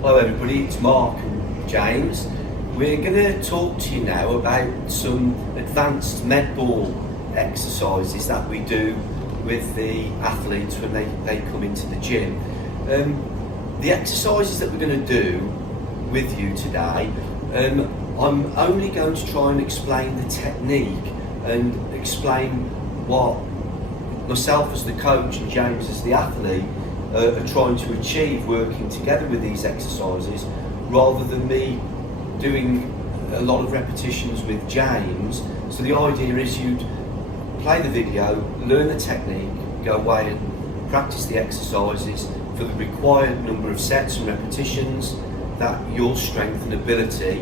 Hello everybody, it's Mark and James. We're going to talk to you now about some advanced med ball exercises that we do with the athletes when they come into the gym. The exercises that we're going to do with you today, I'm only going to try and explain the technique and explain what myself as the coach and James as the athlete are trying to achieve working together with these exercises, rather than me doing a lot of repetitions with James. So the idea is you'd play the video, learn the technique, go away and practice the exercises for the required number of sets and repetitions that your strength and ability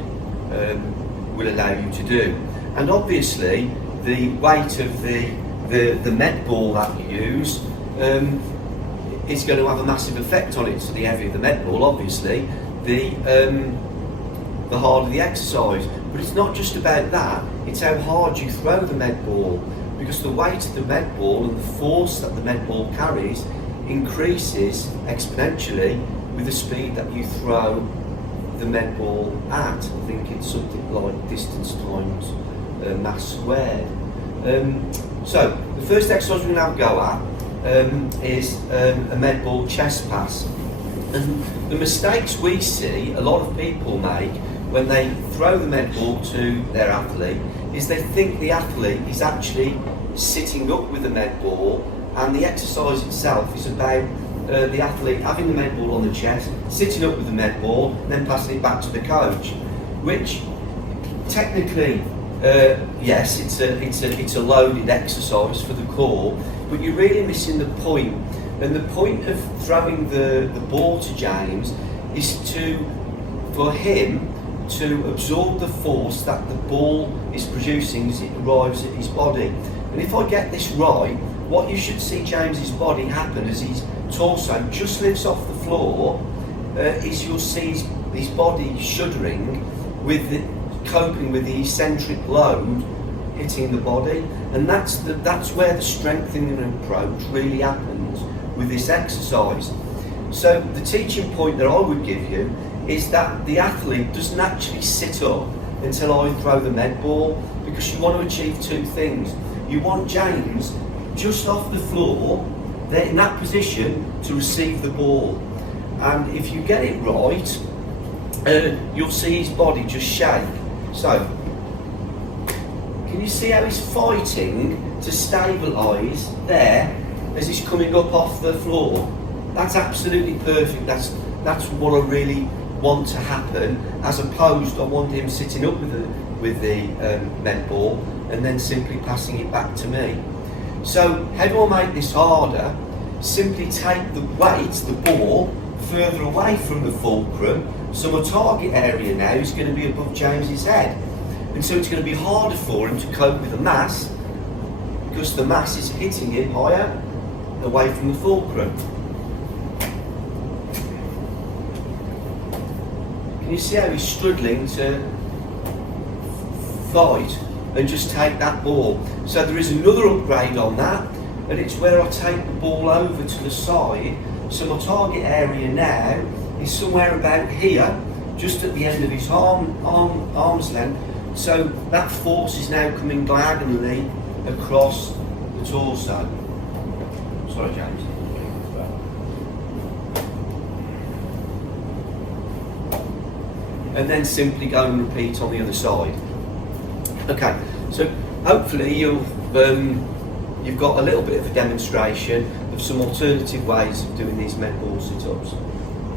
will allow you to do. And obviously the weight of the med ball that you use is going to have a massive effect on it. So the heavier the med ball, obviously, the harder the exercise. But it's not just about that, it's how hard you throw the med ball, because the weight of the med ball and the force that the med ball carries increases exponentially with the speed that you throw the med ball at. I think it's something like distance times mass squared. So the first exercise we're going to have a go at is a med ball chest pass. And the mistakes we see a lot of people make when they throw the med ball to their athlete is they think the athlete is actually sitting up with the med ball, and the exercise itself is about the athlete having the med ball on the chest, sitting up with the med ball, and then passing it back to the coach, which technically yes, it's a loaded exercise for the core, but you're really missing the point. And the point of throwing the ball to James is for him to absorb the force that the ball is producing as it arrives at his body. And if I get this right, what you should see James's body happen as his torso just lifts off the floor is you'll see his body shuddering with coping with the eccentric load hitting the body, and that's where the strengthening approach really happens with this exercise. So the teaching point that I would give you is that the athlete doesn't actually sit up until I throw the med ball, because you want to achieve two things. You want James just off the floor, there in that position to receive the ball, and if you get it right, you'll see his body just shake. So, can you see how he's fighting to stabilise there as he's coming up off the floor? That's absolutely perfect. That's what I really want to happen, as opposed I want him sitting up with the med ball and then simply passing it back to me. So how do I make this harder? Simply take the weight, the ball, further away from the fulcrum, so my target area now is going to be above James's head, and so it's going to be harder for him to cope with the mass, because the mass is hitting him higher away from the fulcrum. Can you see how he's struggling to fight and just take that ball? So there is another upgrade on that, and it's where I take the ball over to the side, so my target area now is somewhere about here, just at the end of his arm's length. So that force is now coming diagonally across the torso. Sorry, James. And then simply go and repeat on the other side. Okay, so hopefully you've got a little bit of a demonstration of some alternative ways of doing these med ball sit-ups.